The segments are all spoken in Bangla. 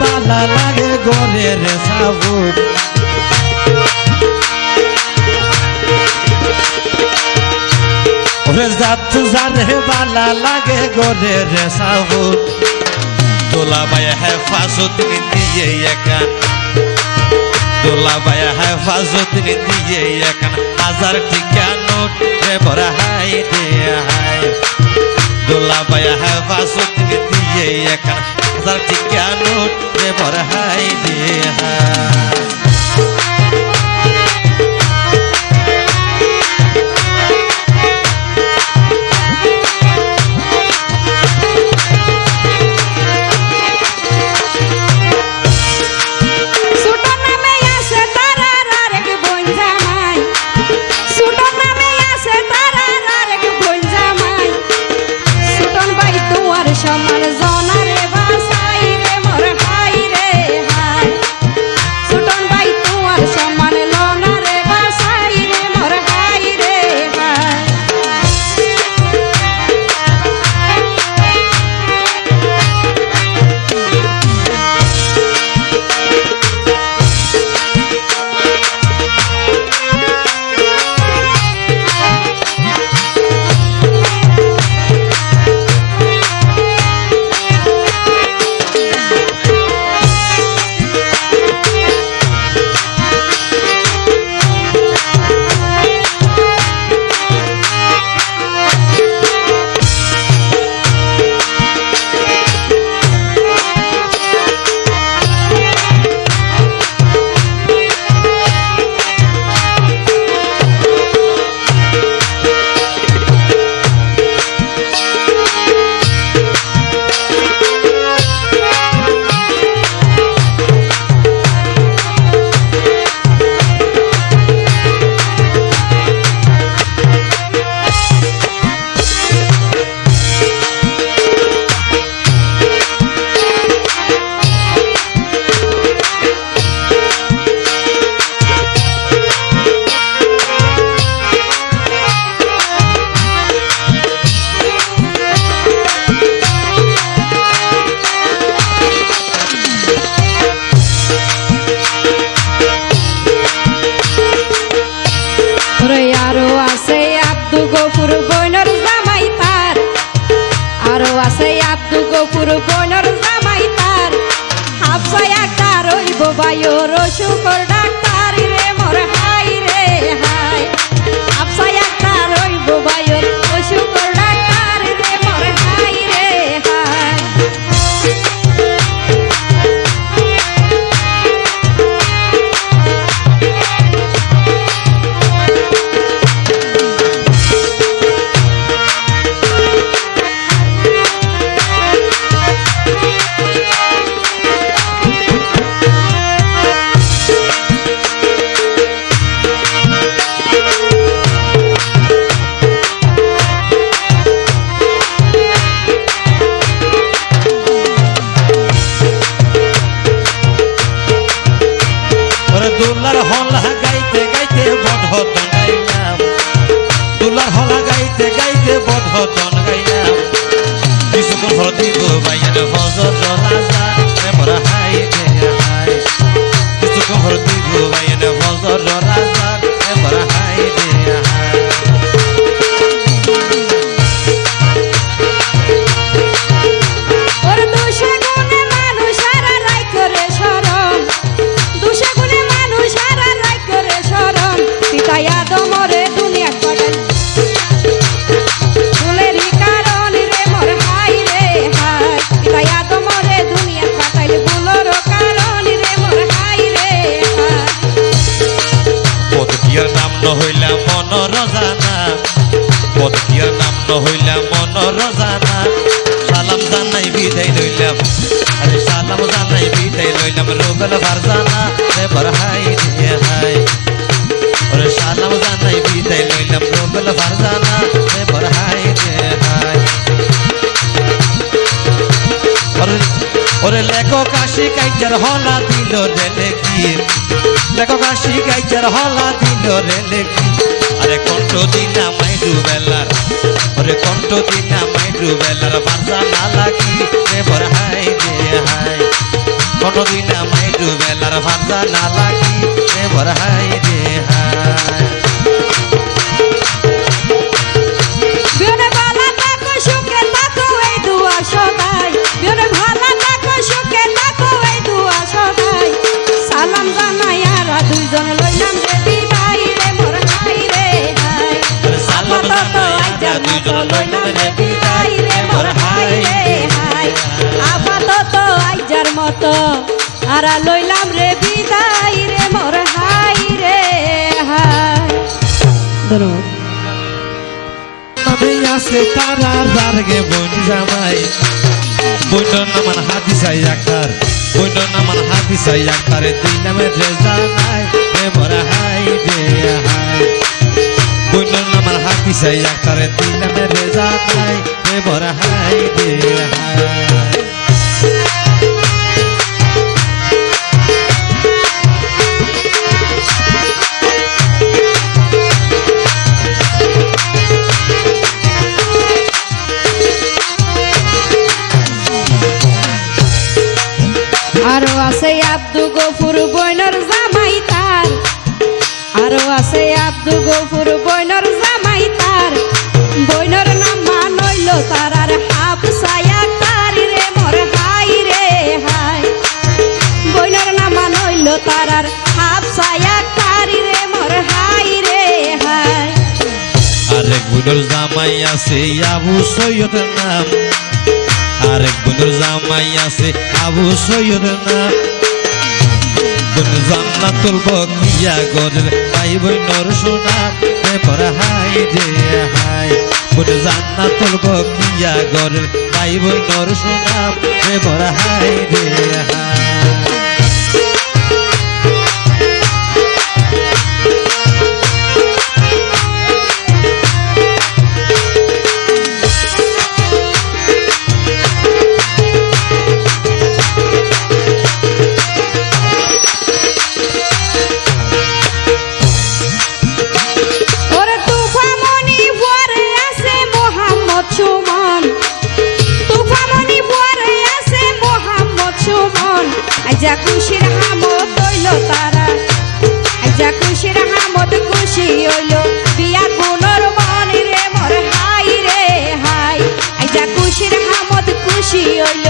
বালা লাগে গোরে রে সাবুক ওরে জাত জানে বালা লাগে গোরে রে সাবুক দোলা বায়া হেফাজত দিয়ে একা দোলা বায়া হেফাজত দিয়ে একা 1000 টিকা নোট রে বড় হাই দে হাই দোলা বায়া হেফাজত দিয়ে একা 1000 টিকা নোট রে বড় হাই দে হাই গফুর বনর জামাই তার হাফসায় একটা রইব বায়ুর শুকর ডাক্তার রে মোর হাই রে হাই হাফসায় একটা রইব বায়ুর শুকর ডাক্তার রে মোর হাই রে হাই দুলার হলা গাইতে গাইতে বধতন গাইলাম দুলার হলা গাইতে গাইতে বধতন গাইলাম কিছুক্ষণ পর দিব বাইয়ের হজর রাজা এবার হাই রে হাই কিছুক্ষণ পর দিব বাইয়ের হজর রাজা এবার হাই রে হাই হইলাম মন রজানা পদকিয়ার নাম ন হইলাম মন রজানা সালাম জানাই বিদায় লইলাম আরে সালাম জানাই বিদায় লইলাম রোবেল ফারজানা এবার হাই রে হাই ওরে সালাম জানাই বিদায় লইলাম রোবেল ফারজানা এবার হাই রে হাই ওরে লেখক আশি কাইজার হলা দিল রে লেখির লেখক আশি কাইজার হলা দিল রে লেখি আরে কণ্ঠ দিনা মাইডু বেলার ওরে কণ্ঠ দিনা মাইডু বেলার বাজা না লাগি রে বর হাই রে হাই ফটো দিলা মাই ডুবেলার ভাজা না লাগি রে মোর হাই রে হাই বিয়নে ভালা থাকো সুখে থাকো এই দুয়া সদাই বিয়নে ভালা থাকো সুখে থাকো এই দুয়া সদাই সালাম জানাই আর দুইজন লইলাম রে বিদায় রে মোর হাই রে হাই সালাম জানাই দুইজন লইলাম রে বিদায় রে মোর হাই রে হাই আপাতত আইজার মতো আর লইলাম রে বিদায় রে মোর হাই রে হাই ধন্যবাদ আমি আছে তারা রাগে বন জামাই বইন নামান হাতি সাই আকার বইন নামান হাতি সাই আকারে তুই নামে রেজা নাই রে মোর হাই রে হাই বইন নামান হাতি সাই আকারে তুই নামে রেজা নাই রে মোর হাই রে হাই আরো আছে আব্দু গফুর বইনর জামাই তার আরো আছে আব্দু গফুর বইনর জামাই তার বইনর নাম মানইল তার আর হাফসায়া তার রে মোর হাই রে হাই বইনর নাম মানইল তার আর হাফসায়া তার রে মোর হাই রে হাই আরেক বুনুর জামাই আছে আবু সৈয়দ নাম আরেক বুনুর জামাই আছে আবু সৈয়দ নাম বুন জান্নাতুল বকিয়া গরের ভাই বইনর সুনাম রে মোর হাই রে হাই বুন জান্নাতুল বকিয়া গরের ভাই বইনর সুনাম রে মোর হাই রে হাই ওরে তুফামনি পরে আছে মোহাম্মদ সুমন তুফামনি পরে আছে মোহাম্মদ সুমন আইজা খুশির হামদ হইল তারা আইজা খুশির হামদ খুশি হইল বিয়া গুণর মন রে মোর হাই রে হাই আইজা খুশির হামদ খুশি হইল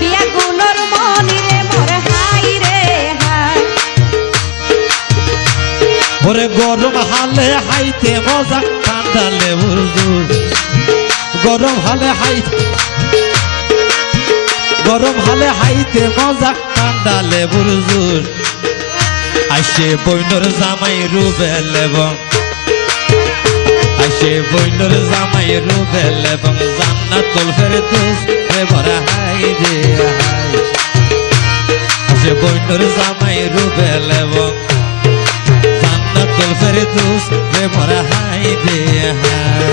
বিয়া গুণর মন রে মোর হাই রে হাই ওরে গরম হালে হাইতে মজা ঠান্ডা লেবুর জুস গরম হালে হাইতে মজা ঠান্ডা লেবুর জুস আইসে বইনর জামাই রুবেল এবং আইসে বইনর জামাই রুবেল এবং জান্নাতুল ফেরদৌস রে মোর হাই রে হাই আইসে বইনর জামাই রুবেল এবং জান্নাতুল ফেরদৌস রে মোর হাই রে হাই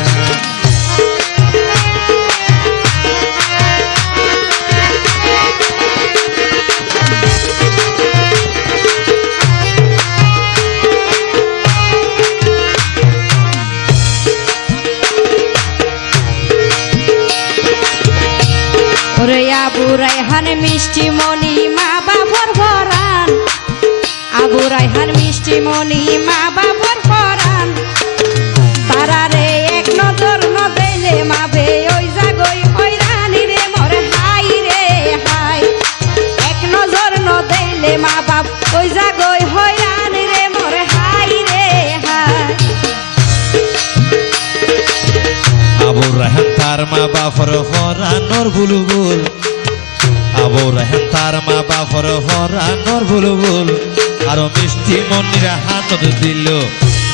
ওরে আবু রায়হান মিষ্টি মনি মা বাবার ভরান আবু রায়হান মিষ্টি মনি মা বাবার ভরান তারা রে এক নজর ন দেলে মাবে ওই জাগই হইরানি রে মোর হাই রে হাই এক নজর ন দেলে মা বাপ ওই জাগই হইরানি রে মোর হাই রে হাই আবু রায়হান তার মা বাপর হরানোর বুলবুল আবু রায়হান তার মা বাপর হরানোর বুলবুল আরো মিষ্টি মনির হাতত দিল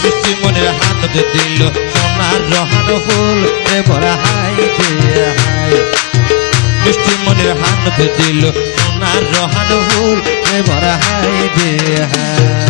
মিষ্টি মনির হাতত দিল সোনার রহানো ফুল রে মোর হাই রে হাই মিষ্টি মনির হাতত দিল সোনার রহানো ফুল রে মোর হাই রে হাই